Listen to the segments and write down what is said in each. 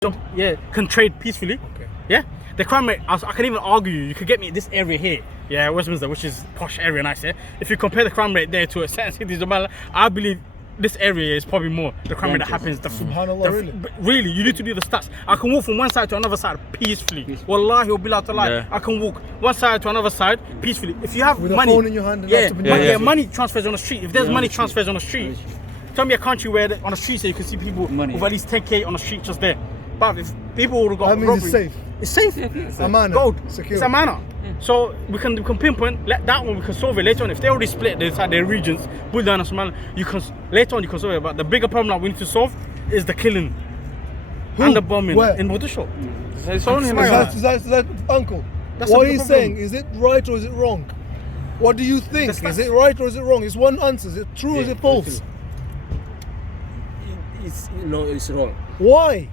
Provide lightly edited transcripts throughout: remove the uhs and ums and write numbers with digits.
can trade peacefully. Okay. Yeah, the crime rate, I can even argue you could get me this area here, Westminster, which is posh area, nice. If you compare the crime rate there to a certain city, I believe this area is probably more the crime rate that happens. Really, you need to do the stats. I can walk from one side to another side peacefully. Wallahi, billah ta'ala, I can walk one side to another side peacefully. If you have with money, a phone in your hand, money transfers on the street. If there's money transfers on the street, tell me a country where on the streets you can see people with at least 10k on the street just there. But if people would have got that means robbery, it's safe. it's safe. Amana. Gold. Secure. It's Amana. So we can pinpoint that one. We can solve it later on. If they already split their regions, Buldan and Somali, later on you can solve it. But the bigger problem that we need to solve is the killing and the bombing in Mogadishu. Is that uncle? What are you saying? Is it right or is it wrong? What do you think? Is it right or is it wrong? It's one answer. Is it true or is it false? It's wrong. Why?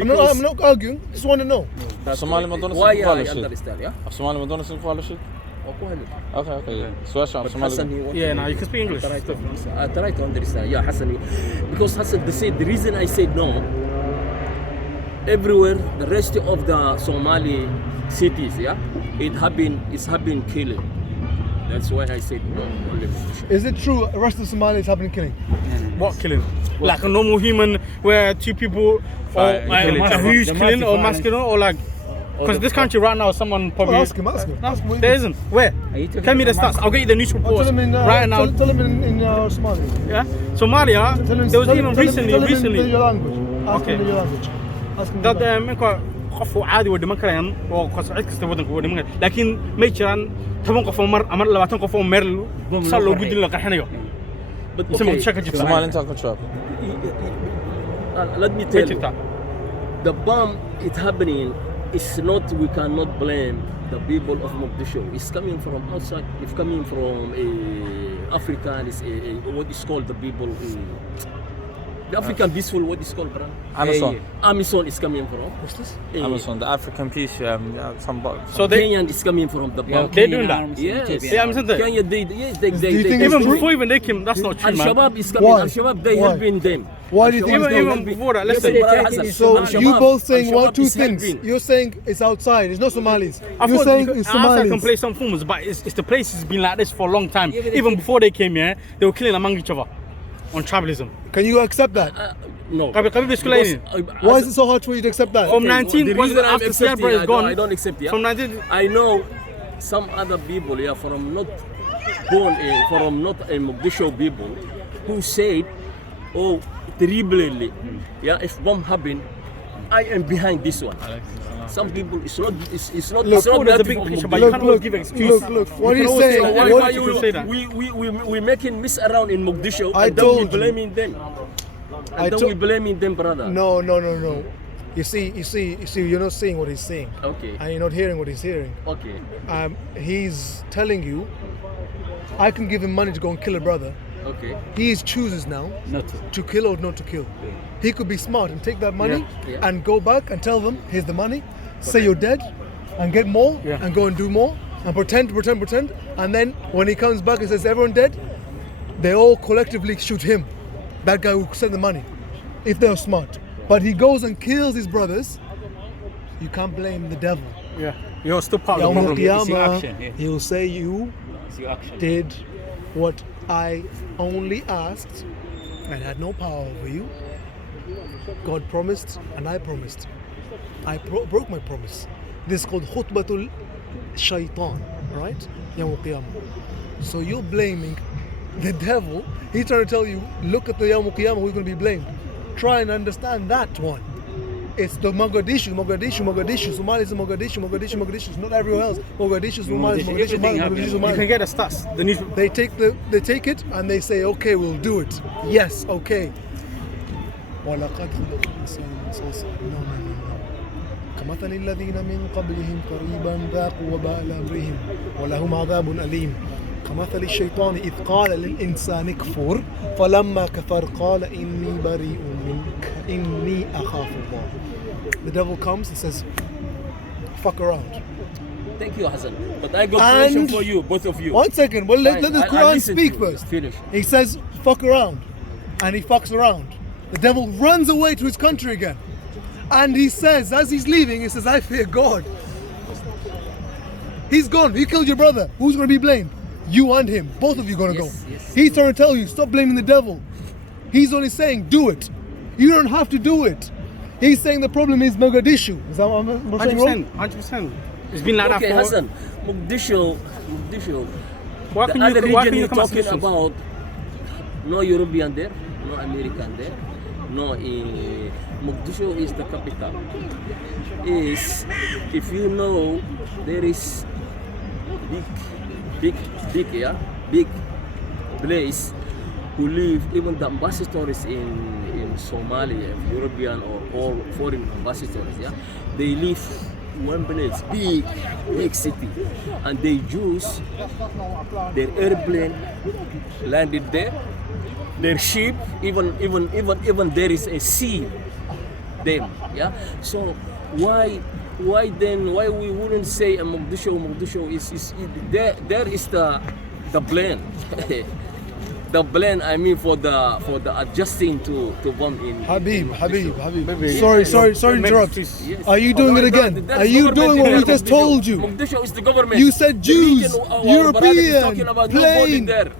I'm not arguing. Just want to know. Somali Madonna why I understand, yeah? Somali Madonna shit. Okay. So Somali. Yeah, now you can speak English. I try to understand. Yeah, Hassan. Because Hassan, the reason I said no, everywhere, the rest of the Somali cities, it's happening killing. That's why I said no. Is it true the rest of Somalia is happening killing? What killing? Like a normal human where two people or a huge killing or mass killing or like... Because this country right now, someone probably... Ask him. There isn't. Where? Tell me the stats. I'll get you the news reports right now. Tell him in Somali. Yeah? Somalia, there was even recently... Tell him in your language. Ask him in your language. Ask him that قفوا عادي ودي مكرهم وقصعد كستودن ودي مكر لكن ما يجران تبون قفوا أمر 20 قفوا مر صلوا جد لنا قرحنا But okay, Somali انت كنت let me tell you, the bomb is happening. It's not, we cannot blame the people of Mogadishu. It's coming from outside. It's coming from Africa. It's what is called the people. The African peaceful, what is called, brother? Amazon. Amazon is coming from. What's this? Amazon, the African peace. So Kenyan is coming from the bomb. They're doing that. Yes. Yeah, I'm saying that. Kenya, they even before they came, that's not true, man. Al-Shabaab is coming. Al-Shabaab, they helping them. Why do you think even before that, let's say. So you both saying two things. You're saying it's outside. It's not Somalis. You're saying it's Somalis. I can play some forms, but it's the place has been like this for a long time. Even before they came here, they were killing among each other on tribalism. Can you accept that? No. Why is it so hard for you to accept that? From 19, after Sierra is gone. I don't accept it. From 19, I know some other people from not born from not a Mogadishu people who said, oh, terribly, if bomb happen, I am behind this one. Some people, it's not the big picture, but you cannot give excuses. Look, what are you saying? Why you say that? We making mess around in Mogadishu I and then we blaming them. We blaming them, brother. No. You see, you're not seeing what he's saying. Okay. And you're not hearing what he's hearing. Okay. He's telling you, I can give him money to go and kill a brother. Okay. He chooses now to kill or not to kill. He could be smart and take that money and go back and tell them, here's the money, say you're dead and get more and go and do more and pretend. And then when he comes back and says everyone dead, they all collectively shoot him. That guy who sent the money, if they're smart. But he goes and kills his brothers. You can't blame the devil. Yeah, you're still part of the problem. He'll say you did what I only asked and had no power over you. God promised and I promised. I broke my promise. This is called khutbatul shaitan, right? Yawm al-Qiyamah. So you're blaming the devil. He's trying to tell you, look at the Yawm al-Qiyamah, who's going to be blamed. Try and understand that one. It's the Mogadishu. Somalis in Mogadishu. It's not everywhere else. Mogadishu, Somalis. You can get the stats. They take it and they say, okay, we'll do it. Yes, okay. وَلَقَدْ خَلَقْنَا الْإِنسَانَ No. كَمَثَلِ الَّذِينَ مِنْ قَبْلِهِمْ قَرِيبًا ذَاقُوا وَبَالَ أَمْرِهِمْ وَلَهُمْ عَذَابٌ أَلِيمٌ كمثل الشيطان إذ قال للإنسان كفر فلما كفر قال إني بريء منك إني أخاف الله. The devil comes and says, fuck around. Thank you, Hassan. But I got a question for you, both of you. 1 second. Well, let the Quran speak first. Finish. He says, fuck around. And he fucks around. The devil runs away to his country again. And he says, as he's leaving, he says, I fear God. He's gone. You killed your brother. Who's going to be blamed? You and him. Both of you going to go. Yes. He's trying to tell you, stop blaming the devil. He's only saying, do it. You don't have to do it. He's saying the problem is Mogadishu. Is that what I'm saying wrong? 100%. It's been like Okay, that for... Hassan, Mogadishu. Why The can other you, why region can you you're come at talking solutions? about, no European there, no American there, no Mogadishu is the capital. Is, if you know, there is big place who live, even the ambassadors in Somalia, European or all foreign ambassadors, yeah, they live one place, big city, and they use their airplane landed there, their ship, even there is a sea, them, yeah. So why we wouldn't say Mogadishu is there is the blame. The blame, I mean, for the adjusting to bomb in Habib. Maybe- Sorry to interrupt. Yes. Yes. Are you doing it again? That's Are you doing what we government just there. told you? Mogadishu is the government. You said The Jews, region, our brother is European, talking about nobody plain. there.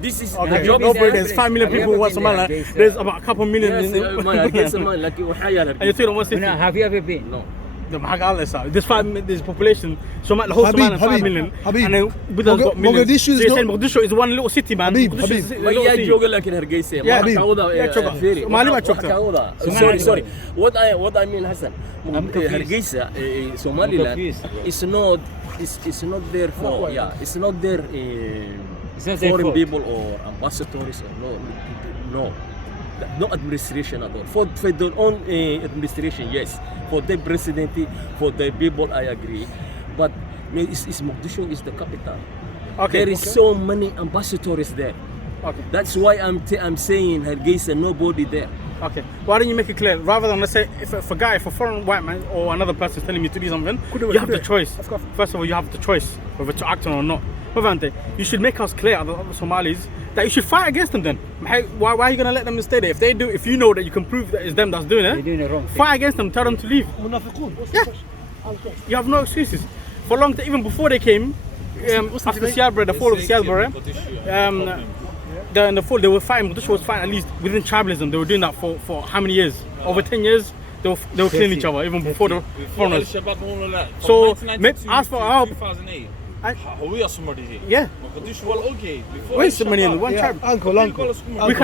This is Okay, the job no, is but there's 5 million people who want Somalia. There's about a couple million Yes, in man, I guess man, like you And you're talking about city. No, have you ever been? No. The Mahagala, there's 5 million, there's population, the whole Somalia 5 million. Habib. And then with us got millions. Mogadishu is So you're not- saying Mogadishu is one little city, man. Habib, Mogadishu is Habib. a ما little هي city. جوجل لكن هرقيسة Yeah, ما حكاوضة yeah, chocolate. فيري Somali ما ما chocolate. حكاوضة sorry what I mean Hassan confused. هرقيسة Somaliland is not there for it's not there It's not their foreign fault. people or ambassadors or no administration at all for their own administration, yes, for the presidency, for the people, I agree, but Mogadishu is the capital. Okay, There is so many ambassadors there. Okay. That's why I'm saying Hargeisa, nobody there. Okay. Why don't you make it clear? Rather than, let's say, if a foreign white man or another person is telling me to do something, you have the choice. First of all, you have the choice whether to act on or not. You should make us clear, other Somalis, that you should fight against them then. Why are you going to let them stay there? If you know that you can prove that it's them that's doing They're it, doing the wrong thing. fight against them, tell them to leave. Yeah. You have no excuses. For long time, even before they came, after Siabra, the fall of Siabra, in the fall, they were fighting, Mogadishu was fighting at least within tribalism. They were doing that for how many years? Over 10 years, they were killing each other, even before the foreigners. So, ask for help. 2008 I- هوية سومالية Yeah. مقديشو well okay before Wait a minute, one Yeah, tribe. uncle.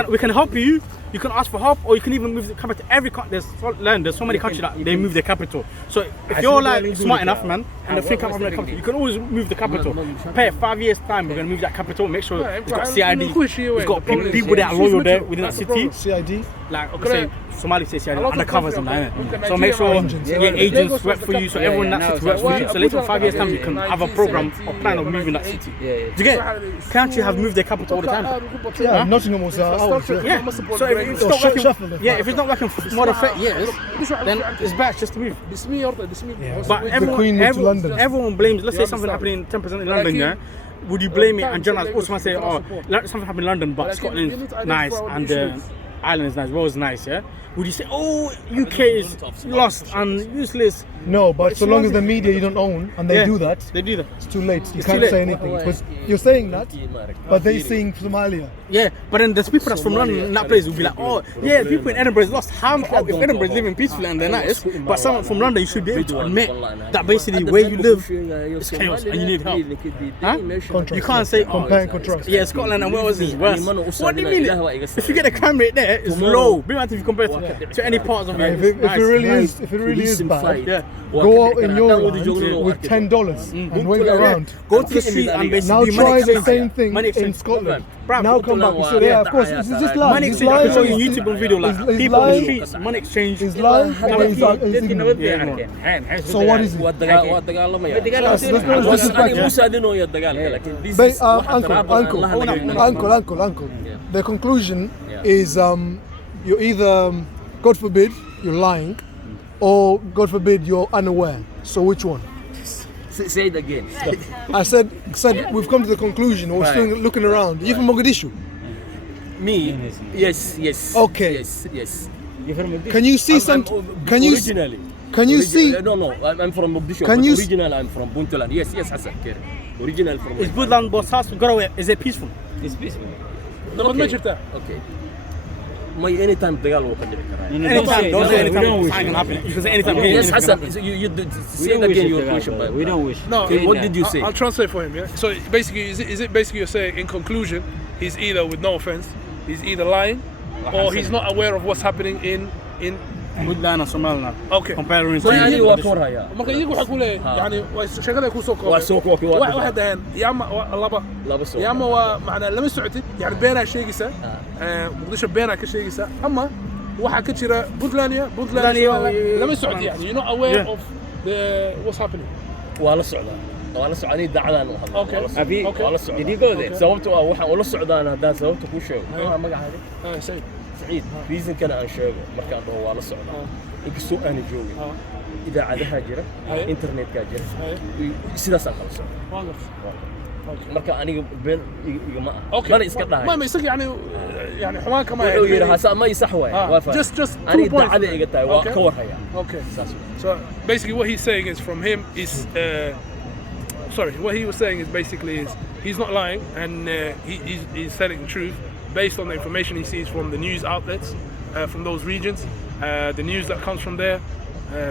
We can help you. You can ask for help, or you can even move the capital. There's so many countries that they move their capital. So if you're like smart enough, man, and you think I'm capital, you can always move the capital. Pay it 5 years time. We're gonna move that capital. Make sure it's got CID. It's got people that are loyal there within that city. CID. Like say Somali say CID undercovers them, like that. So make sure your agents work for you. So everyone in that city works for you. So later in 5 years time, you can have a program or plan of moving that city. Do you get it? Can't you have moved their capital all the time? Yeah, Nottingham was out. Yeah. So if it's not working, if it's not working for more than 30 years, then it's bad just to move. But Queen moved to London. everyone blames. Let's say something happening 10% in London, yeah. Would you blame it? And journalists also might say, oh, something happened in London, but Scotland's nice and Ireland is nice, Wales is nice, yeah. Would you say, oh, UK is lost and useless? No, but so long as the media you don't own and they Yeah. do that, They do that. it's too late. You It's can't too late. say anything. But you're saying that, but they're saying Somalia. Yeah, but then there's people that's from London in that place will be like, oh, yeah, people in Edinburgh is lost. If Edinburgh is living peacefully and they're nice, but someone from London, you should be able to admit that basically where you live is chaos and you need help. Huh? You can't say, oh, Compare and contrast. yeah, Scotland and Wales is worse. What do you mean? If you get the crime rate there, it's low. Be if you compare it to any parts of it. If it really is bad, Yeah. go out in your land with $10 and wait around. Go to the street and basically Now try the exchange. same thing Money in exchange. Scotland. Bruv, Now come back. You say, yeah, of course, it's just lies. Money It's exchange. I can lies. show you YouTube on video like It's people on the lies. streets. Money exchange. Is lies or is ignorant? So what is it? Uncle. The conclusion is you're either, God forbid, you're lying, or God forbid, you're unaware. So which one? Say it again. I said we've come to the conclusion. We're still looking around. You from Mogadishu? Me? Yes. Okay. Yes. You're from Mogadishu? Can you see some? Can you? Originally. Can you see? No. I'm from Mogadishu. Can but you? Original, I'm from Puntland. Yes, Hassan. Original from. Is Puntland Bosaas Garowe, is it peaceful? It's peaceful. نبض ما جبتها. Okay. My anytime dagaal wuu ka dhici karaa. Anytime, don't say anytime. We don't wish. Something can happen. You can say anytime. Yes, Hassan. You We say don't it wish again it your to question. God, we don't wish. No, Okay, what did you say? I'll translate for him. Yeah. So basically, is it basically you're saying in conclusion, he's either, with no offense, he's either lying, or he's not aware of what's happening in. Puntland and Somali. Okay. Comparing So yani waa to ka warhayaa. marka iyagu waxaa ku leeyahay yani waa sheekada ku soo koobay Waa soo koobay, waa waxay dhaheen yaama Laba soo. yaama waa macnaa lama socotid yani beenaa sheegaysaa muqdisho beenaa ka sheegaysaa ama waxaa ka jira Puntland lama socotid yani you're not aware of what's happening. Waa la socdaa daacadaan u hadlaa. Okay. Waa la socdaa. Did you go there? Sababtoo ah waxaan ula socdaan haddaan sababta ku sheego. Magacaaga? Say. Saciid. Reason kana aan sheego markaan dhaho waa la socdaa. Inkastoo aanay joogin. Idaacadaha jira, internetka jira. Sidaas aan kala socdaa. Marka aniga been igama ah. Mana iska dhahay. ما يصير يعني حوان كمان Wuxuu yiri hasa ma isax waay. Waa fahmay. just Ani 2 points. daacada iga tahay waa ka warhayaa. Okay. So basically what he's saying is from him is what he was saying is basically is he's not lying and he's telling the truth based on the information he sees from the news outlets from those regions, the news that comes from there,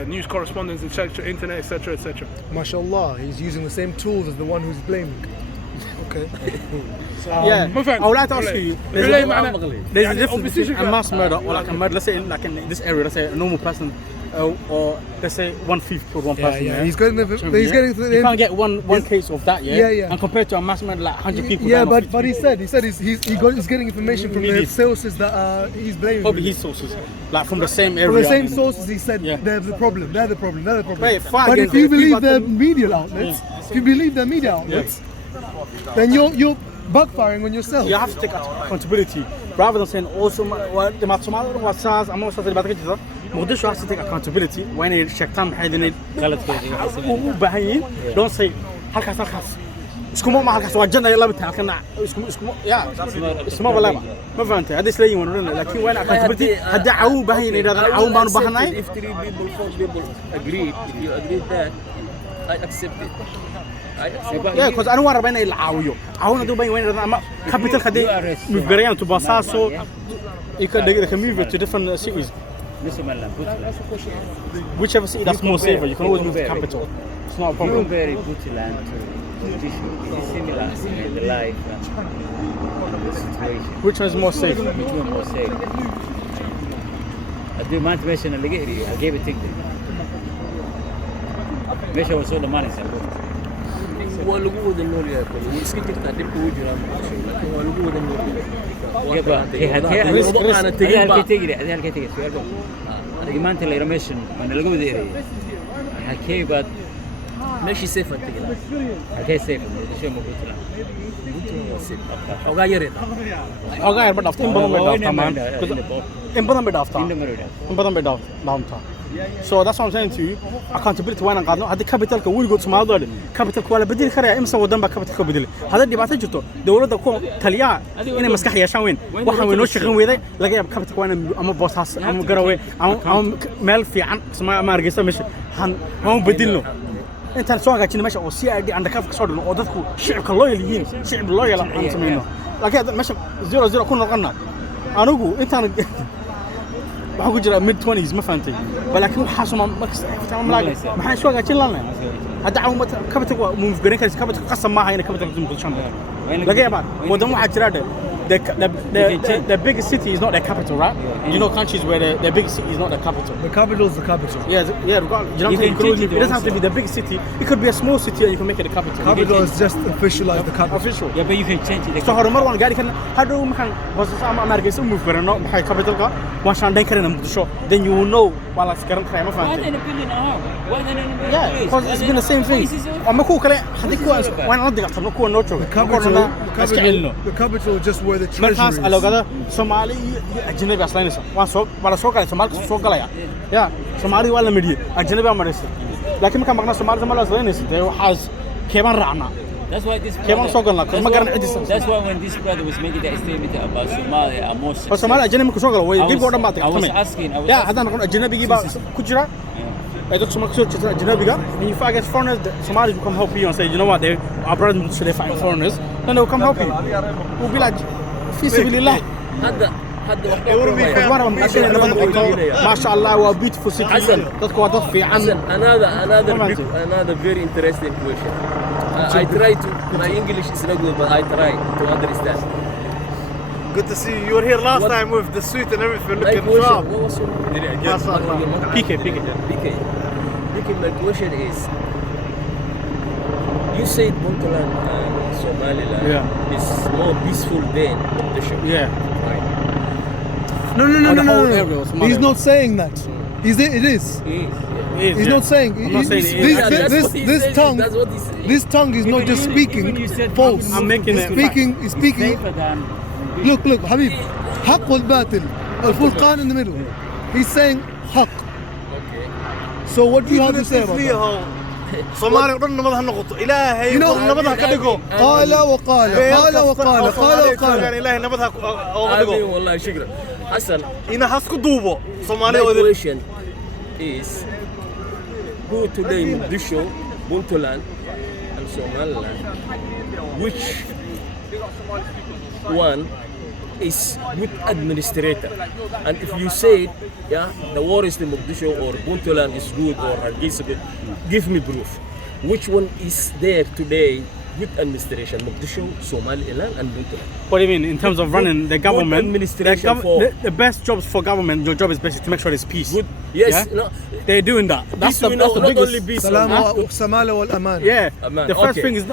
news correspondence, etc., internet, etc., etc. MashaAllah, he's using the same tools as the one who's blaming. Okay. Yeah, I would like to ask you, Relay there's معنا. a difference between a mass murder or like a murder, let's say like in this area, let's say a normal person, or let's say 1/5 for one person. Yeah. He's getting the. You can't get one case of that, Yeah. And compared to a mass murder like 100 people. Yeah, dying of but he 50 said he's getting information from the Media. sources that he's blaming. probably really. his sources, like from the same area. From the same sources, he said Yeah. they're the problem. They're the problem. They're the problem. Right, fight But if against you it. believe People their are- media outlets, if you believe their media outlets, then you're backfiring on yourself. You have to take accountability rather than saying also Somali was SARS. I'm not saying about Mogadishu has to take accountability when they check time هذين وبهين don't say هالكاس اسكمو ما هالكاس وجدنا يلا بتاع كنا اسكمو يا اسمه ولا ما فهمت هذا سليم ونقول لكن وين accountability هدا عو بهين إذا عو ما نبهناي If 3 people, 4 people agree, if you agree that, I accept it. yeah because أنا ورا بين العاويو عاونا دو بين وين أنا capital خدي مفقريان تبصاصو they can move it to different cities. Whichever city that's more safer, you can always move to the capital. It's not a problem. Very Puntland to Mogadishu. It's similar in the life and the situation. Which one is more safe? Which one more safe? I do not mention a ligeri. I gave it to them. Measure was all the money. Waa lagu wada nool yahay kale. Way iska jirtaa dhibka uu jiraa laakiin waa lagu wada nool yahay. maanta la rameshin mana laga wada eray halkee baad Meeshii safe aan tagi lahaa. halkee safe Mogadishu ma Puntland Xogaa yareed. Xogaa yar ba dhaafta in badan bay dhaaftaa man. In badan bay dhaaftaa. In badan bay dhaaftaa. So that's what I'm saying to you. Accountability waan qaadno hadii capitalka weligood Soomaalidu capitalka wala bedeli karaya imsa wadan ba capitalka bedeli hada dhibaato jirto dawladda ku taliya inay maskax yeeshaan weyn waxaan weyn oo shaqan weeday laga yaab capitalka waan ama Bosaas ama Garowe ama meel fiican ama Hargeysa meesha han bedilno intaan soo hagaajino meesha oo CID undercover ka soo dhino oo dadku shicibka loo yeelihiin shicib loo yeelan aan sameeyno laakiin meesha 00 ku noqonna anigu intaan waxaan ku jiraa mid 20s ma fahantay balaakiin waxa soo markas maxaan soo hagaajin lahayn hadda caawimo capital waa move garan karaysa capital qasam ma aha inay capital ku muqdisho laga yaabaa wadan waxa jira the biggest city is not the capital, right? You know countries where the biggest city is not the capital. The capital is the capital. Yeah. It doesn't have to be the big city. It could be a small city and you can make it a capital. Capital is just officialized the capital. Official. Yeah, but you can change it. So horumar waan gaari karna hadhow maxaan Bosaas ama Hargeysa move garano maxay capitalka waan shandhayn karana Muqdisho then you will know wala garan karaa ma fahantay yeah because it's been the same thing ama ku kale hadii ku waan la digactano kuwa noo jooga The capital is just where the treasury markaas is. alogada Somali iyo ajnabi aslanaysa waan soo wala soo galay Somali soo galaya yeah Somali waa la midiyay ajnabi ma maraysa laakiin marka maqna Somali ma la aslanaysa waxaas keeban raacna That's why this Kaya mga sogal na, kasi magaran edison. that's why when this brother was making that statement about Somalia, I'm more Bas Somalia ajnabi ku sogal way dib oo dhan baad I was tagtay. asking, Yeah, haddaan aqoon ajnabiga ba ku jira. Ay dadku Somalia soo jeeda ajnabiga. And if I get foreigners, the Somalis will come help you and say, you know what, our brothers should they fight foreigners. Then they will come help you. We'll be like, fi sabilillah. هذا ما شاء الله هو beautiful city. dadku waa dad fiican. another very interesting question. I try to, my English is not good, but I try to understand. Good to see you. You were here last time with the suit and everything. My Looking question, sharp. what was your PK. PK, my question is, you said Puntland and Somaliland is more peaceful than Mogadishu. Yeah. Right. No. He's not saying that. It is. He's not saying. I'm not saying it is. This tongue. That's what he said. This tongue is not just speaking false. I'm making it. He's speaking. safer than Look, Habib. حق والباطل. الفرقان in the middle. He's saying حق. Okay. So what do you have to say about that? Somali dhan nabadaha noqoto ilaahay nabadaha ka dhigo قال وقال ilaahay nabadaha ooga I mean, dhigo والله شكرا. Hassan, ina hasku duubo Somali my oo question is, who today Mogadishu, Puntland, and Somaliland, which one is good administrator? And if you say, yeah, the war is in Mogadishu or Puntland is good or Hargeisa good, give me proof. Which one is there today? Good administration, Mogadishu, Somaliland, and Puntland. What do you mean in terms of running the government? administration The best jobs for government, your job is basically to make sure there's peace. Good. Yes. Yeah? No. They're doing that. That's the not biggest. only peace. سلام والسمالة والأمان. Yeah. Aman. The first Okay. thing is,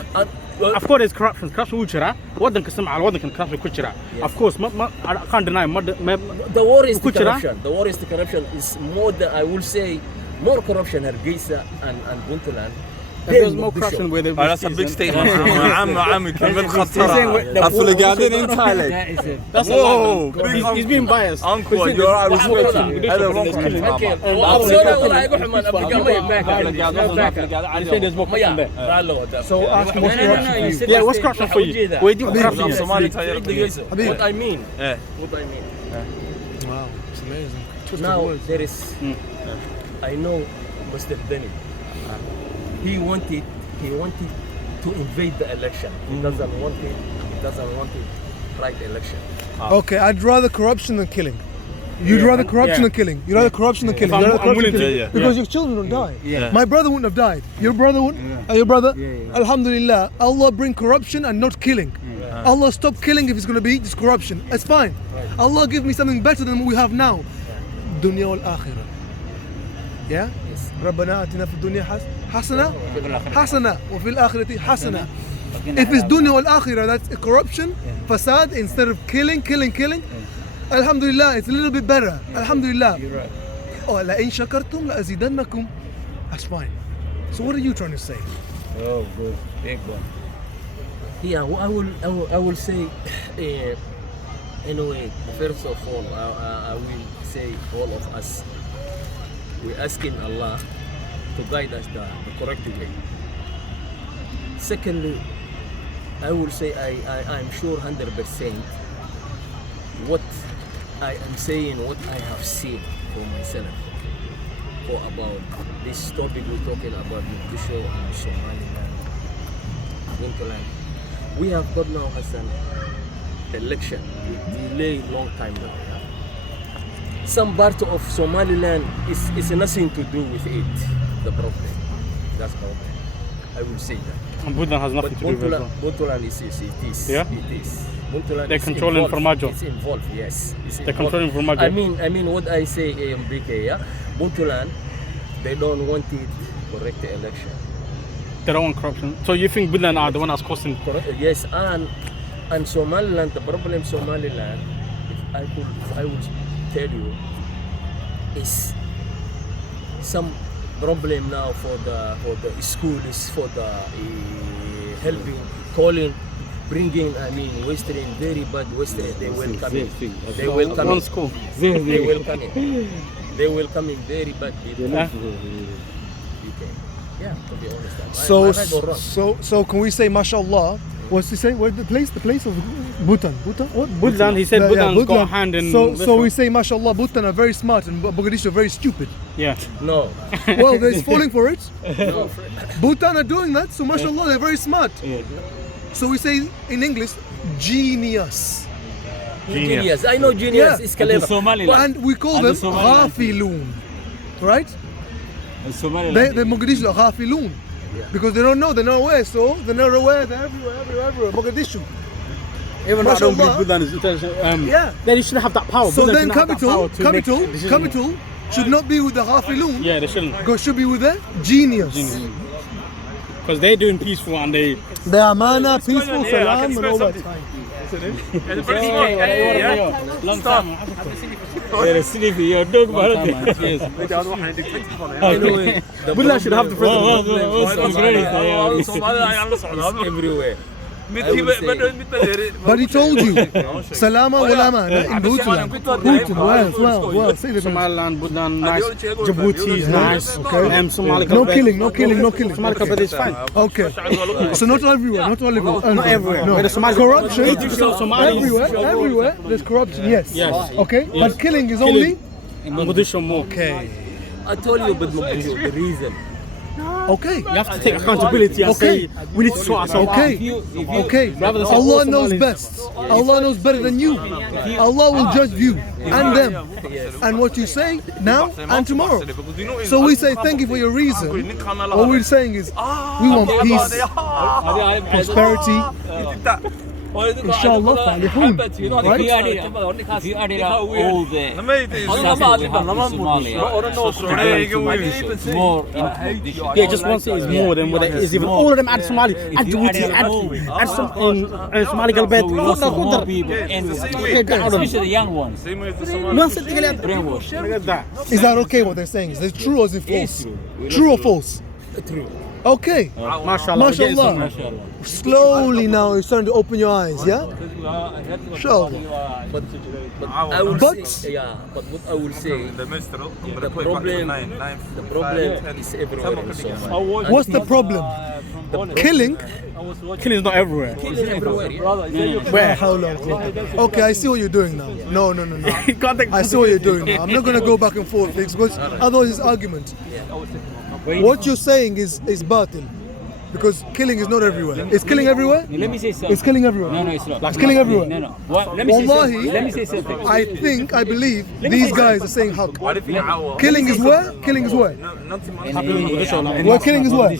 of course, there's corruption. Corruption will jira. Waddan ka sam'a waddan kan corruption ku jira. Of course, I can't deny. The war is the Kuchera? corruption. The war is the corruption is more than, I will say, more corruption Hargeisa and Puntland. There's more corruption where there That's a big statement. عمي كمل خطرة. That's a Whoa, lot. He's being biased. Uncle, you're I respect you. I say there's more corruption there. So ask no, what's no, corruption you for you? said Yeah, the what's same. corruption for you? Where do you corruption? Somali What I mean. Yeah. What I mean. Wow, it's amazing. Now there is, I know Mr. Denny. He wanted to invade the election. He doesn't want it right election. Okay, I'd rather corruption than killing. You'd rather corruption than killing. You'd rather corruption than killing. I'm You'd rather corruption willing than to- killing. yeah. Because your children will die. Yeah. My brother wouldn't have died. Your brother wouldn't. Your brother. Alhamdulillah, Allah bring corruption and not killing. Allah stop killing if it's going to be just corruption. It's fine. Allah give me something better than what we have now. Dunya wal akhirah. Yeah. Yes. ربنا آتنا في الدنيا حسنة وفي الآخرة حسنة. If it's dunya wal akhirah, that's a corruption, fasad, instead of killing. Alhamdulillah, it's a little bit better. Alhamdulillah. You're right. Oh, لَإِن شَكَرْتُمْ لَأَزِيدَنَّكُمْ. That's fine. So what are you trying to say? Oh, good. Big one. Yeah, well, I will say, anyway, first of all, I will say all of us, we're asking Allah to guide us the correct way. Secondly, I will say I'm sure 100% what I am saying, what I have seen for myself, for about this topic we're talking about Mogadishu and Somaliland, Puntland. We have got now Hassan election delay long time now. Yeah? Some part of Somaliland is nothing to do with it. The problem, that's problem. I will say that. And Buddha has nothing But to do with it. Puntland is it is. Yeah? It is. Puntland They're is controlling involved. Formaggio. It's involved. Yes. It's They're involved. controlling Formaggio. I mean what I say BK, yeah. Puntland, they don't want it correct election. They don't want corruption. So you think Buddha are the one that's causing corruption? Yes, and Somaliland, the problem Somaliland, if I would tell you, is some problem now for the schools, for the helping, calling, bringing. I mean, Western, very bad Western. They will come in. They will come One in. school. They will come in. They will come in very bad people. Yeah. Okay. Yeah, to be honest. So can we say mashallah? What's he say? Where's the place? The place of Bhutan. Bhutan? What? Bhutan, he said Bhutan's got a hand in. So we say mashallah, Bhutan are very smart and Mogadishu are very stupid. Yeah. No. Well, they're falling for it. Bhutan are doing that, so mashallah, they're very smart. Yeah. So we say in English, genius. Genius. I know genius is clever. And we call them ghafilun. Right? They're Mogadishu are ghafilun. Because they don't know, they're not aware, so they're not aware, they're everywhere. Mogadishu. Even though I don't believe Mashallah. Bhutan is intelligent, Yeah. then you shouldn't have that power. So Bhutan then shouldn't have that power capital to make decisions. should not be with the ghafilun. Yeah, they shouldn't. Should be with the genius. Because they're doing peaceful and they. The amana, peaceful, salam, and all that. Long time. They're sleepy, you're dog about it. Anyway, Bhutan should have the president. everywhere. But he told you, salama walama in Bhutan. Bhutan, well, say the Somaliland, Bhutan, nice. Djibouti is nice. Okay. Somali No killing. Somali Kabad is fine. Okay. So not everywhere. Not everywhere. No. Where the Somali Corruption. 80% Somalis. Everywhere. There's corruption. Yes. Okay. Yes. But killing is only. In Mogadishu more. Okay. I told you about Mogadishu, the reason. Okay. You have to take accountability and say, we need to sort ourselves out. Okay. Rather than say, Allah all knows Somalis- best. Allah knows better than you. Allah will judge you and them. And what you say now and tomorrow. So we say thank you for your reason. What we're saying is we want peace, prosperity. Inshallah, falihun. Right? If you added up all the Somalia, more in Mogadishu. Yeah, just one city is more than what it is. Even all of them add Somali, add Djibouti, add some in Somali Galbet. We lost more people, and especially the young ones. Brainwashed. Look at that. Is that okay what they're saying? Is it true or is it false? True or false? True. Okay. Mashallah. Mashallah. Slowly now you're starting to open your eyes, yeah? Inshallah. But I will say, but what I will say, the problem is everywhere in Somalia. What's the problem? Killing? Killing is not everywhere. Killing everywhere, yeah. Where? How long? Okay, I see what you're doing now. No. You can't take I see what you're doing now. I'm not going to go back and forth because otherwise it's argument. What you're saying is batil. Because killing is not everywhere. Is killing everywhere? Let me say something. It's killing everywhere. No, it's not. It's killing everywhere. No. What? Let me say Wallahi, something. Let me say something. I believe these guys are saying haq. Killing is where? Killing is where? Where killing is where?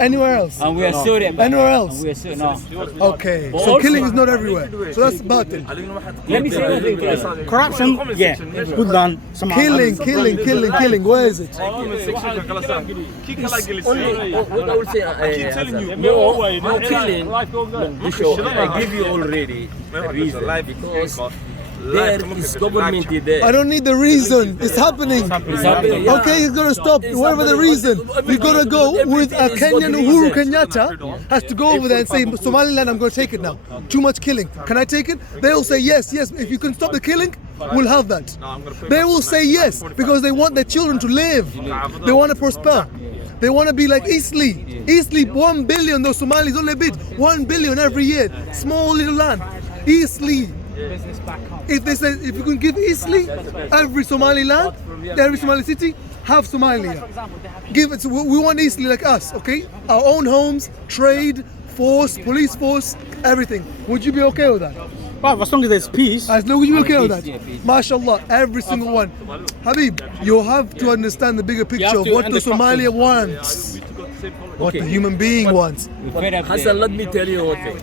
Anywhere else? And we are sorry. Anywhere else? We are sorry. No. Okay, so killing is not everywhere. So that's batil. Let me say one thing, brother. Corruption, yeah. Bhutan, Somali. Killing. Where is it? Only, what I will say, more killing, Mogadishu, I give you already a reason, because there is government there. I don't need the reason. It's happening. happening, yeah. Okay, it's gonna stop. Whatever the reason, we gotta go with a Kenyan Uhuru Kenyatta has to go over there and say, Somaliland, I'm gonna take it now. Too much killing. Can I take it? They'll say yes. If you can stop the killing, we'll have that. They will say yes because they want their children to live. They want to prosper. They want to be like Eastleigh. Eastleigh, 1 billion, those Somalis only bid 1 billion every year. Small little land. Eastleigh. If they say, if you can give Eastleigh, every Somali land, every Somali city, have Somalia. Give it. We want Eastleigh like us, okay? Our own homes, trade, force, police force, everything. Would you be okay with that? But as long as there's peace. As long as you're okay with that. MashaAllah, every single one. Habib, you have to understand the bigger picture of what the Somalia wants. What the human being wants. Hassan, let me tell you one thing.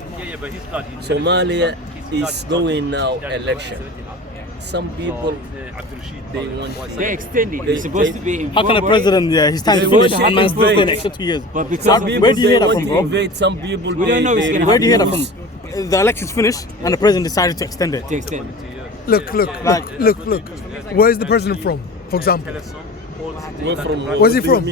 Somalia is going now election. Some people, they want They extended. It's supposed to be in How can a February. president, his time to They finish, want and man's to still staying invade. extra 2 years? But because some people, Where do you they hear that want from, to bro? invade. Some people, We don't know if it's gonna Where do you hear that happen. from? The election's finished, and the president decided to extend it. To extend. Look. Where is the president from, for example? Where's he from?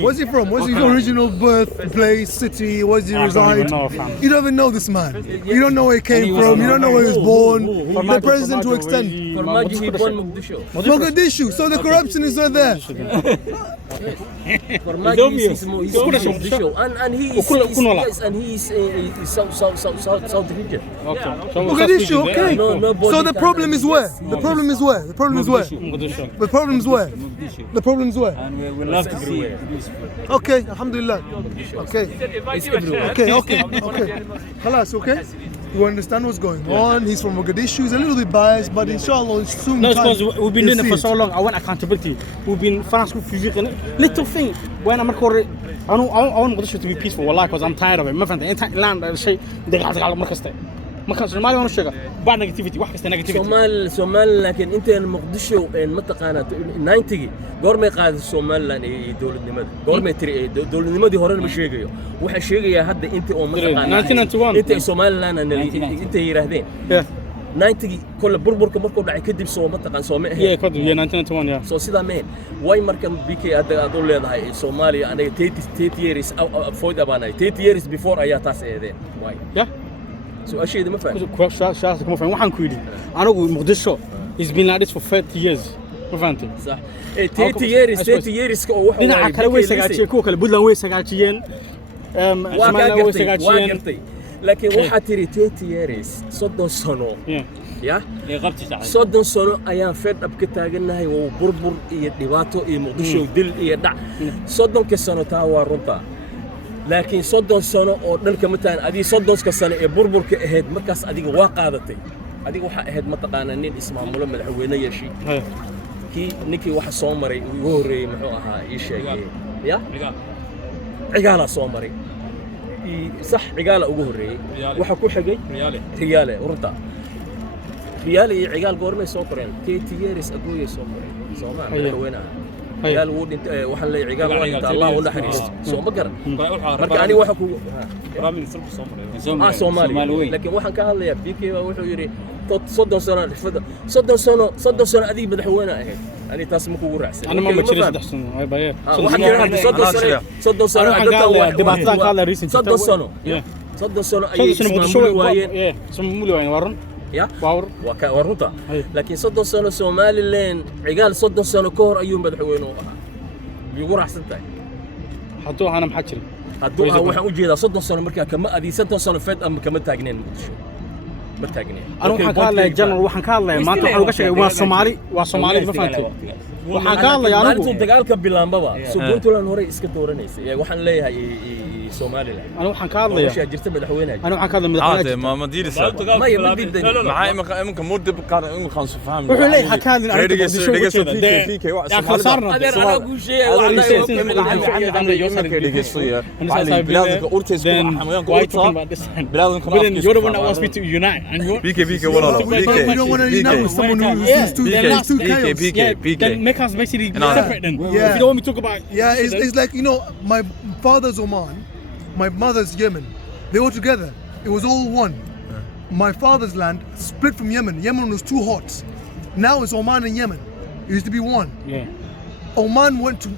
What's his original birthplace, city? Where does he I don't reside? even know, fam. You don't even know this man. You don't know where he came from. You don't know where he was born. The president to extend. Formaji, he born Mogadishu. Mogadishu. So the corruption is not there. Farmaajo is Mogadishu, and he is yes, and he is South region. Okay. Mogadishu, okay. No, So the problem is where? The problem is where? The problem is where? Mogadishu. The problem is where? The problem is where? And we love to see it. Okay, alhamdulillah. Okay. It's everywhere. Okay. Khalas, okay? You understand what's going on. He's from Mogadishu. He's a little bit biased, but inshallah, soon. No, it's because we've been doing it for it. so long. I want accountability. We've been financial physical. Little thing. When I'm recording, I want Mogadishu to be peaceful. Wallahi, because I'm tired of it. My friend, the entire land, شيء دقيقة مركزته. ما كان Somali ولا شيء. بعد negativity. واحد كسته negativity. Somali لكن أنت مقدشو منطقة 90 قرمي قاعد الصومال دولة نمد قرمي دولة نمد هورن بشيء وح شيء هذا أنت أو منطقة 1991 أنت الصومال لنا أنت يرهدين 90 كل بربر كمركب دعي كدب سو منطقة صومال Yeah, كده 1991 yeah. سو سيدا مين واي مركب بيكي أدول له هاي الصومالي أنا 30 years أو فويد أبانا 30 years before أيها تاس إيدين واي Yeah. سو أشياء ده ما فاهم شاشه كم فاهم وحن كويدي أنا أقول مقدشو he's been like this for 30 years ما فهمتي صح 30 years كأو دينا عكلا ويسقاتشي كوكل بدلن ويسقاتشيين Somali ويسقاتشيين لكن واحد تري 30 years صدق سنة يا صدق سنة أيام فرد أبكتاجنا هي وبربر يدباتو يمقدشوا دل يدع صدق كسنة تاورنتا لكن صدق سنة أو نلك متان أدي صدق كسنة بربر كهد مركز أدي واقعدتي أدي واحد هد متقانا نين اسمه ملهم الحوينة يشي كي نكي واحد صومري ويوري محوها يشي يا عقالة صومري صح عقالة وجهري وحكوا حقي ريالي ورطة ريالي عقال قرمي صوترين تيريس أقوي صومري وينها عقال ود أنت وحن لي عقال وانت الله ولا حريص سو بقر مركاني وحكوا رامي صومالي صومالي لكن وحن كان لي بيكي وحو يري صدق سنة صدق سنة أدي مدحونا هيك أنا تاسمك ورعس أنا ما بتشيل صدق سنة هاي بايع واحد يرى صدق سنة قال دبعتان قال ريسنت صدق سنة أي اسمه وين اسمه وين ورن يا باور ورنتا لكن صدق سنة سومالي لين عقال صدق سنة كور أيوم مدحوينه بيقول أحسن تاي حطوها أنا محكري حطوها وحن وجيدا صدق سنة مركا كم أدي صدق سنة فات أم كم تاجنين مدشوا متاجنين أنا وحن قال له جنرال وحن قال له ما تروح وقش وصومالي ما فهمت وحن قال له يا أنتم دقالك بلان بابا سبوتوا لنا هوري إسكتورنيس يا وحن ليه هاي سومالي لا أنا وحن قال له وش جرت مدحوينها أنا وحن قال له مدحوينها ما ديري ما يبدي الدنيا معاي ممكن مود بقى خمس فهم وحنا ليه حكى لنا يا خسرنا أنا أقول شيء بيكي والله You don't want to unite with someone who's too chaos. Then make us basically separate then. If you don't want me to talk about It's like, you know, my father's Oman, my mother's Yemen. They were together. It was all one. My father's land split from Yemen. Yemen was too hot. Now it's Oman and Yemen. It used to be one. Oman went to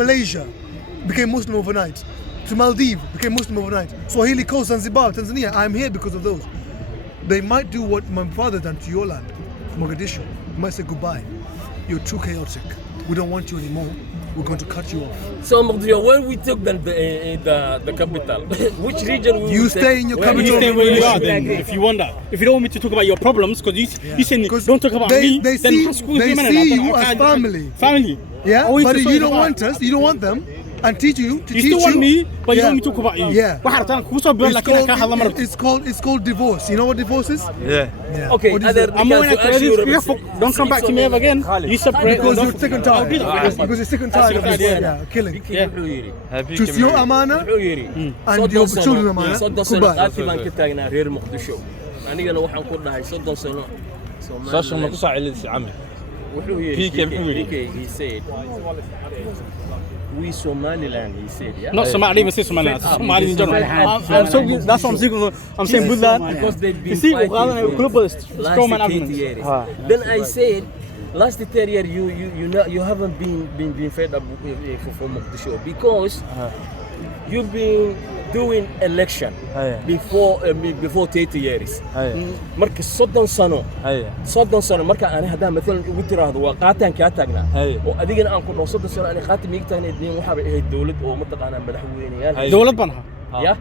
Malaysia, became Muslim overnight. To Maldives, became Muslim overnight. Swahili Coast, Zanzibar, Tanzania. I'm here because of those. They might do what my father done to your land, Mogadishu. They might say goodbye. You're too chaotic. We don't want you anymore. We're going to cut you off. So when we took the capital, which region will you stay in your capital? You stay where you are then, if you want that. If you don't want me to talk about your problems, because you saying don't talk about me, they then see you as family. Family. Yeah, but you don't want us, you don't want them, and teach you to teach you. You still want me, but you don't want me to talk about you. Yeah. It's called divorce. You know what divorce is? Yeah. Okay, I'm more like don't come back to me ever again. You separate. Because you're sick and tired. Because you're sick and tired of this killing. Choose your amana and your children amana. ساشا ما قصع اللي عمي he said we Somaliland, he said, yeah. Not Somali, even say Somaliland. Somali in general. I'm so that's what I'm saying. I'm saying Buddha because they've been you see, fighting globalist strongman argument. Then I said last 10 years you haven't been fed up for Mogadishu because you've been doing election before 30 years. marka 30 sano marka aan hadaa midaan ugu tiraahdo waa qaataan ka taagnaa oo adigana aan ku dhooso 30 sano aan qaati miig taagnaydeen waxa ay ahayd dawlad oo mataqaana madaxweynayaal dawlad banaha ya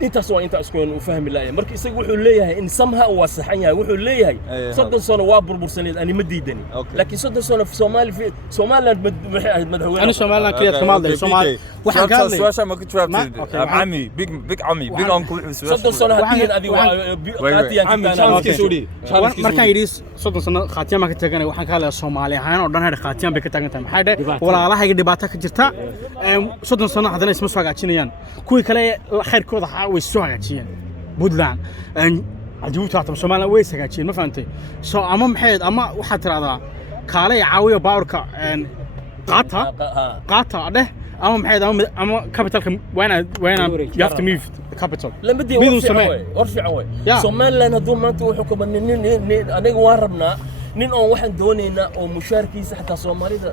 intaas waa inta isku u fahmi laayay marka isagu wuxuu leeyahay in somehow waa saxan yahay wuxuu leeyahay 30 sano waa burbursaneed ani ma diidani laakiin 30 sano Somaliland madaxweyne أنا Somaliland كده كمان ده Somali واحد قال لي سؤال ما كنت فهمت عمي big عمي big uncle 30 sano hadii adi qaati aan markaan yidhi 30 sano qaatiyaan ma ka taganay waxaan ka hadlayaa Soomaali ahaan oo dhan heer qaatiyaan bay ka tagan tahay maxay dhahay walaalahayga dhibaato ka jirta 30 sano haddana isma soo hagaajinayaan kuwii kale khayrkooda way soo hagaajiyeen Puntland Djibouti hata Soomaaliland way hagaajiyeen ma fahantay soo ama maxay ama waxaad tiraahdaa kaalay caawiyo baawrka qaata dheh ama maxay ama capitalka waana you have to move the capital lama dii warfiican way Somaliland haduu maanta wuxuu ka banin aniga waan rabnaa nin oo waxaan doonaynaa oo mushaarkiisa xataa Soomaalida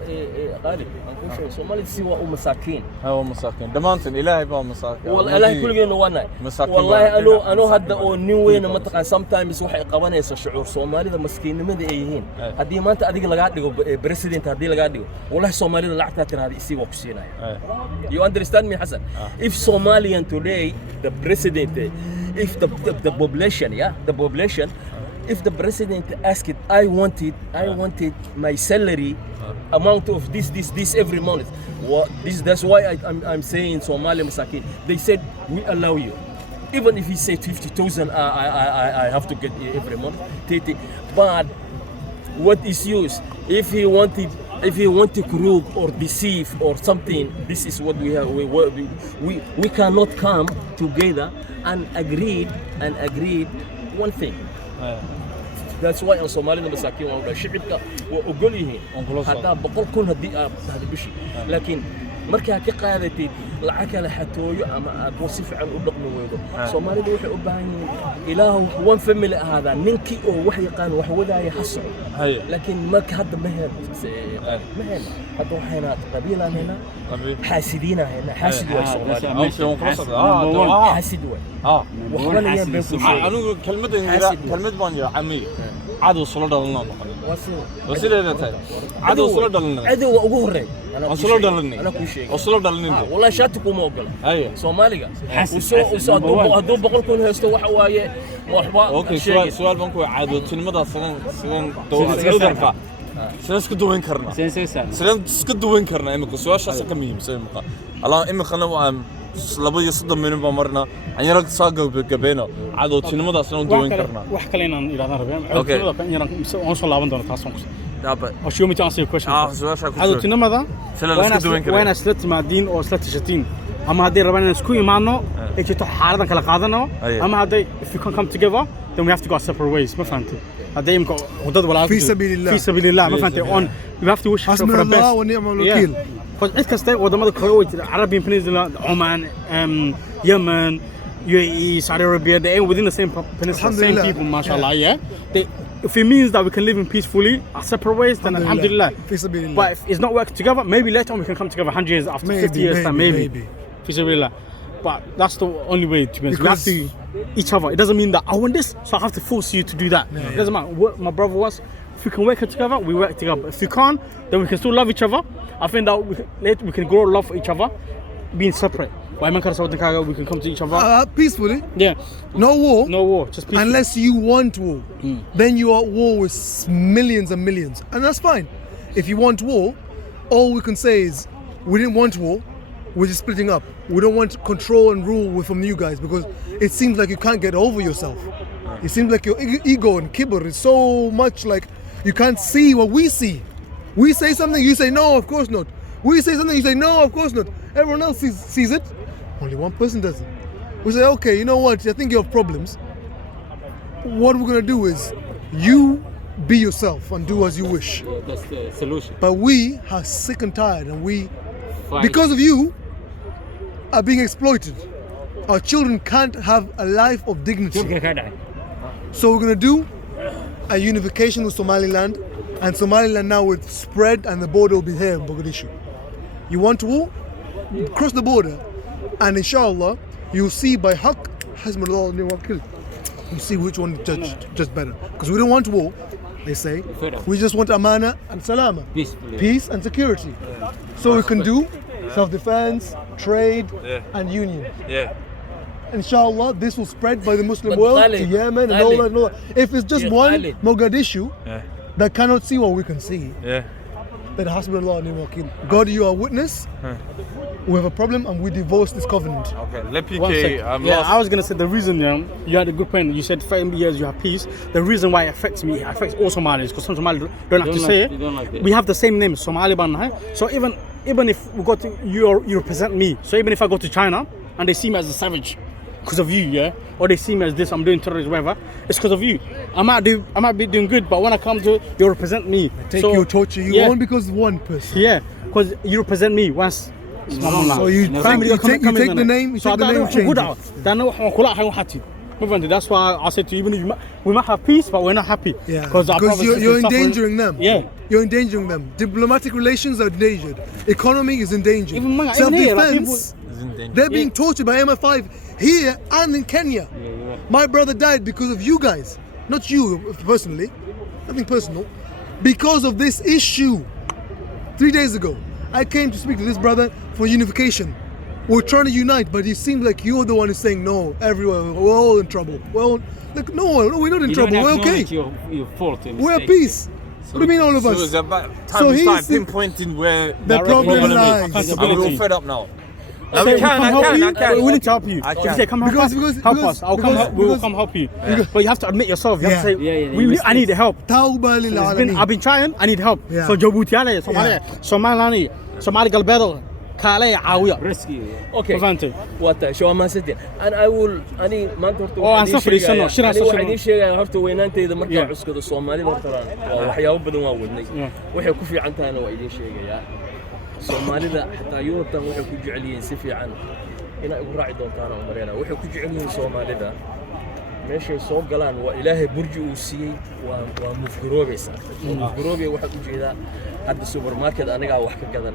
qaali aan ku sheegay Soomaalida si waa masaakiin مساكين دمانتن إلهي بقى مساكين والله كل جينا وانا والله أنا هذا أو نوين ما تقع sometimes واحد قوانين الشعور Somali ده مسكين من ذي أيهين هذه ما أنت أديك لقاعد لقو president هذه لقاعد لقو والله Somali ده لعتها ترى هذه إسي وقسينا you understand me حسن if Somalian today the president if the population the population if the president asked it, I wanted my salary amount of this every month. That's why I'm saying Somali Masakin. They said we allow you. Even if he said 50,000, I have to get every month. But what is use? If he want to corrupt or deceive or something, this is what we have. We cannot come together and agreed one thing. That's why in Somali مساكين ولا شعبك وأقوليه هذا بقول كل هذا بشيء لكن marka ka qaadatid lacag kala xatooyo ama aad wasiif aan u dhaqmo weydo Soomaalidu waxay u baahan yihiin ilaahu one family ahada ninkii oo wax yaqaan wax wadaaya haso laakiin marka hadda ma heen hadda waxayna qabiilaan hena xaasidiina hena xaasid way Soomaali xaasid way waxana yaan been ku sheegay anigu kelmad baan yiri cami عادوا صلوا دلنا وصل هذا تاي عادوا صلوا دلنا عادوا ugu horeey وصلوا دلنا أنا كل شيء وصلوا دلنا والله شاتكم موقلا أيه سوماليا وصادوا بقول كل هستو وحواي وحوا أوكي سؤال بنكو عادوا تلمذا سلام دورفا سلسك دوين كرنا سلسك دوين كرنا إمك سؤال شخص كميم سلمك الله إمك خلنا لابد يصدم من بمرنا عن يرك ساقة بجبينه عادوا تنمذا سلام دوين كرنا وحكينا إلى ذا ربيع أوكي يرك أنصل لابن دون تاسونك دابا وشو متعصي كويس عادوا تنمذا وين سلت مع دين أو سلت شتين أما هذي ربنا نسكوي معنا إيش تحارنا كلا قادنا أما هذي if you can come together then we have to go separate ways ما فهمت هذا يمكن وضد ولا في سبيل الله ما فهمت on we have to wish for the best حسبنا الله ونعم الوكيل عد كسته ودمada kale Arabian Peninsula Oman Yemen UAE Saudi Arabia they're within the same peninsula same people mashallah if it means that we can live in peacefully separate ways then alhamdulillah but if it's not working together maybe later on we can come together 100 years after 50 years time maybe but that's the only way to be honest. We have to each other. It doesn't mean that I want this so I have to force you to do that. It doesn't matter what my brother wants. If we can work together, we work together. But if we can't, then we can still love each other. I think that we can grow love for each other, being separate. We can come to each other peacefully. Yeah. No war, just peaceful. Unless you want war, then you are at war with millions and millions, and that's fine. If you want war, all we can say is we didn't want war. We're just splitting up. We don't want control and rule from you guys because it seems like you can't get over yourself. It seems like your ego and kibber is so much like you can't see what we see. We say something, you say no, of course not. We say something, you say no, of course not. Everyone else sees it. Only one person doesn't. We say, okay, you know what? I think you have problems. What we're gonna do is you be yourself and do as you wish. That's the solution. But we are sick and tired, and because of you, are being exploited. Our children can't have a life of dignity. So we're going to do a unification with Somaliland, and Somaliland now will spread, and the border will be here in Mogadishu. You want war? Cross the border, and inshallah, you'll see by haqq, hasbunallah wa ni'mal wakil. You see which one is just better. Because we don't want war, they say. We just want amana and salama. Peace and security. So we can do self-defense, trade, and union. Yeah. Inshallah, this will spread by the Muslim But world Khalid, to Yemen and all that. And all that. If it's just one Khalid. Mogadishu that cannot see what we can see, Yeah. then hasbunallah wa ni'mal wakil. God, you are witness. We have a problem and we divorce this covenant. Okay. Let One PK. sec. I'm Yeah, lost. I was gonna say the reason you had a good point. You said 30 years you have peace. The reason why it affects me, it affects all Somalis because some Somalis don't have to say it. We have the same name, Somali Ban. So even if we go to you represent me. So even if I go to China and they see me as a savage because of you, yeah, or they see me as this, I'm doing terrorism, whatever. It's because of you. I might be doing good, but when I come to you represent me. Take your torture you want because one person. Yeah, because you represent me once. So you take the name, you take the name change. That's why I said to you, even if we might have peace, but we're not happy. Yeah, because you're endangering them. Yeah. You're endangering them. Diplomatic relations are endangered. Economy is endangered. Even here, like Self-defense, they're being tortured by MI5 here and in Kenya. My brother died because of you guys. Not you personally, nothing personal. Because of this issue. 3 days ago, I came to speak to this brother for unification. We're trying to unite, but it seems like you're the one who's saying no. Everyone, we're all in trouble. Well, look, no, we're not in trouble. We're okay. Your fault. We're at peace. What do you mean, all of So us? it's about So time we he's start the- pinpointing where The problem is. lies. And we're all fed up now. Say, I we can. We're willing to help you. I If can. you say come help us, help us. I'll come. We will come help you. But you have to admit yourself. You have to say, I need help. Tawba lil alamin. I've been trying. I need help. Yeah. So Djibouti, Somali, Somali galbeed, Kale, Awiya. Rescue. Okay. فهمت؟ وقتها شو ما سدين أنا أقول أني ما أنت هرتو أنا سافر يسنو شيران أنا سافر واحد شيء هرتو وين أنت إذا مركب Yeah. عسكر الصومالي مرتران وحياة بدون واودني وحي كوفي عن تانا وإيدين شيء يا الصومالي ذا حتى يوتا وحي كجعلين سفي عن هنا يقول راعي دون تانا عمرنا وحي كجعلين الصومالي ذا ماشي صوب قلان وإلهي برج وسي ومفقروبي صار مفقروبي وحي كجيدا هذا السوبر ماركت أنا قاعد وحكي كذا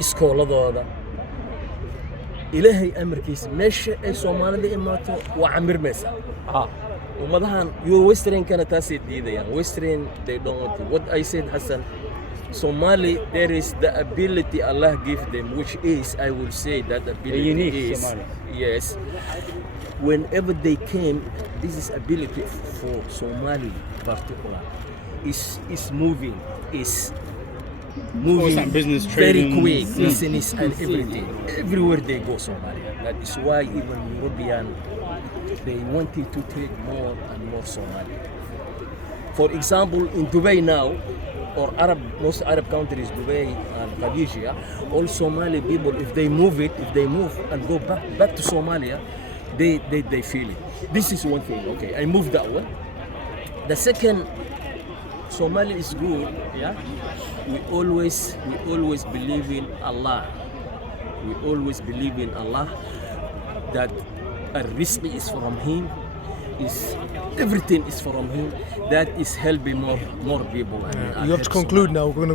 iskooladooda ilaahay amarkiisa meesha ay Soomaalida imaato waa camirmaysa ummadahan your western kana taasay diidayaan western they don't want it. What I said Hassan Somali there is the ability Allah give them which is I will say that ability unique is Somali. yes whenever they came this is ability for Somali particular is moving is moving business, very trading, quick, business and everything. Everywhere they go, Somalia. That is why even European, they wanted to take more and more Somalia. For example, in Dubai now, or most Arab countries, Dubai and Khadija, all Somali people, if they move and go back to Somalia, they feel it. This is one thing. Okay, I moved that one. The second, Somali is good, yeah. We always believe in Allah. We always believe in Allah that a rizq is from Him, is everything is from Him. That is helping more people. You have to conclude now. We're going to